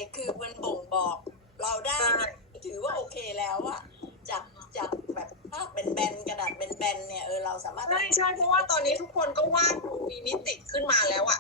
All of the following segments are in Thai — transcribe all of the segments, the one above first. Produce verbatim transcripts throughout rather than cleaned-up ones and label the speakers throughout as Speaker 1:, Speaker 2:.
Speaker 1: คือมันบ่งบอกเราได้ถือว่าโอเคแล้วอะจากจากแบบภาพเป็นแบนกระดาษเป็นแบนเนี่ยเออเราสามารถ
Speaker 2: ใช่ใช่เพราะว่าตอนนี้ทุกคนก็วาดมีมิติขึ้นมาแล้วอ่ะ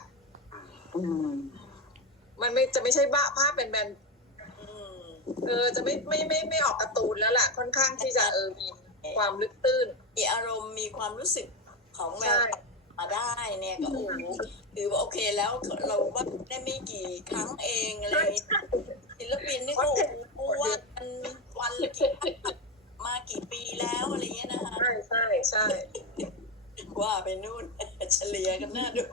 Speaker 2: มันไม่จะไม่ใช่บ้าภาพเป็นแบนเออจะไม่ไม่ไม่ไม่ออกการ์ตูนแล้วแหละค่อนข้างที่จะเออมีความลึกตื้น
Speaker 1: มีอารมณ์มีความรู้สึกของแววมาได้เนี่ยก็โอ้โหถือว่าโอเคแล้วเราว่าได้ไม่กี่ครั้งเองอะไรศิลปินนี่ก็โอ้ว่ากันวันละกี่มากี่ปีแล้วอะไรเงี้ยนะคะ
Speaker 2: ใช่ใช่ใช่
Speaker 1: ว่าไปนู่นเฉลี่ยกันหน้าดู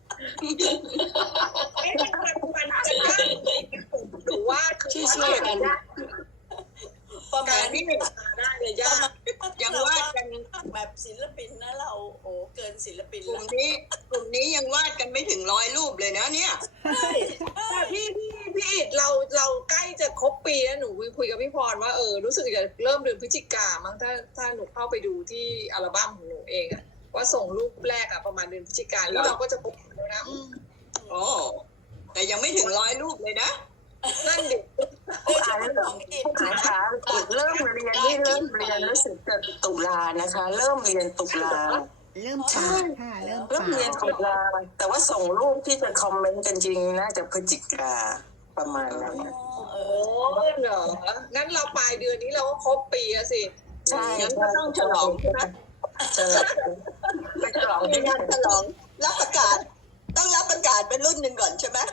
Speaker 2: ไม่มันมันมันจะยากหรือว่าคือช่วยกัน
Speaker 1: ประมาณ
Speaker 2: ที่หนึ่งได้เลยยาก
Speaker 3: ยังวาดกัน
Speaker 1: แบบศิลปินนะเราโอ้เกินศิลปิน
Speaker 3: กลุ่มนี้กลุ่มนี้ยังวาดกันไม่ถึงร้อยรูปเลยนะเนี่ย
Speaker 2: แต่พี่พี่พี่อิดเราเราใกล้จะครบปีแล้วหนูคุยกับพี่พรว่าเออรู้สึกจะเริ่มเดือนพฤศจิกามั้งถ้าถ้าหนูเข้าไปดูที่อัลบั้มของหนูเองอะว่าส่งรูปแรกอะประมาณเดือนพฤศจิกาแล้วเราก็จะพบแล้วนะ
Speaker 3: โอ้แต่ยังไม่ถึงร้อยรูปเลยนะ
Speaker 2: นั่นดิ
Speaker 4: อ่านอ่านค่ะเริ่มเรียนนี่เริ่มเรียนรู้สึกจะตุลานะคะ เริ่มเรียนตุลา
Speaker 5: เริ่มปากค่ะเริ่ม
Speaker 4: เริ่มเรียนตุลาแต่ว่าส่งรูปที่จะคอมเมนต์กันจริงน่าจะพฤศจิกาประมาณนั้น
Speaker 2: โอ้เหรองั้นเราปลายเดือนนี้เราก็ครบปีอะสิ
Speaker 4: ใช่
Speaker 3: งั้นก็ต้องฉลองใช่ไหม
Speaker 4: ฉลองไปฉลอง
Speaker 3: มีงานฉลองรับประกาศต้องรับประกาศเป็นรุ่นหนึ่งก่อนใช่ไหม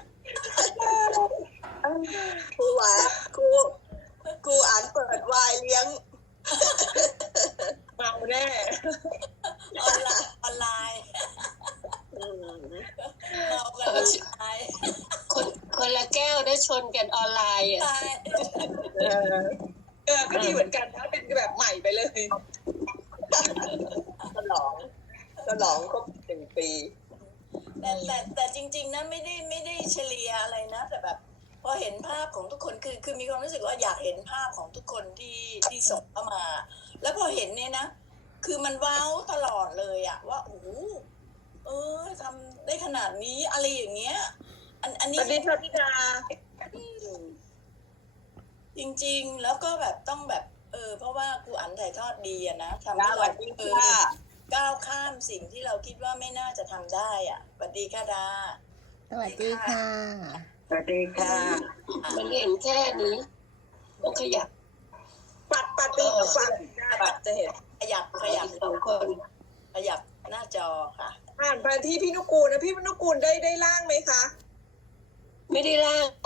Speaker 3: ครูหวาครูครูอ่านเปิดวายเลี้ยง
Speaker 2: เมาแน่
Speaker 1: ออนไลน์ออนไลน์เมากันออนไลน์
Speaker 4: คนคนละแก้วได้ชนกันออนไลน์อ่ะ
Speaker 2: เออเออก็ดีเหมือนกันถ้าเป็นแบบใหม่ไปเลย
Speaker 3: ฉลองฉลองครบหนึ่งปี
Speaker 1: แต่แต่แต่จริงๆนะไม่ได้ไม่ได้เฉลี่ยอะไรนะแต่แบบพอเห็นภาพของทุกคนคือคือมีความรู้สึกว่าอยากเห็นภาพของทุกคนที่ที่ส่งเข้ามาแล้วพอเห็นเนี่ยนะคือมันว้าวตลอดเลยอะว่าโอ้โหเออทำได้ขนาดนี้อะไรอย่างเงี้ยอันอันนี้
Speaker 2: สวัสดีค่ะพี่ดา
Speaker 1: จริงๆแล้วก็แบบต้องแบบเออเพราะว่าครูอั๋นถ่ายทอดดีอะนะทำให้เราเออก้าวข้ามสิ่งที่เราคิดว่าไม่น่าจะทำได้อ่ะสวัสดีค่ะดา
Speaker 5: สวัสดีค่ะ
Speaker 4: สวัสดีค่ะมันเห็นแค่นี้ต้องขยับ
Speaker 2: ปัดปัดปีปัดปัดจะเห็น
Speaker 1: ขยับขยับ
Speaker 4: สองคน
Speaker 1: ขยับหน้าจอค่ะ
Speaker 2: อ่านไปที่พี่นุกูลนะพี่นุกูลได้ได้ร่างไหมคะ
Speaker 4: ไม่ได้ร่าง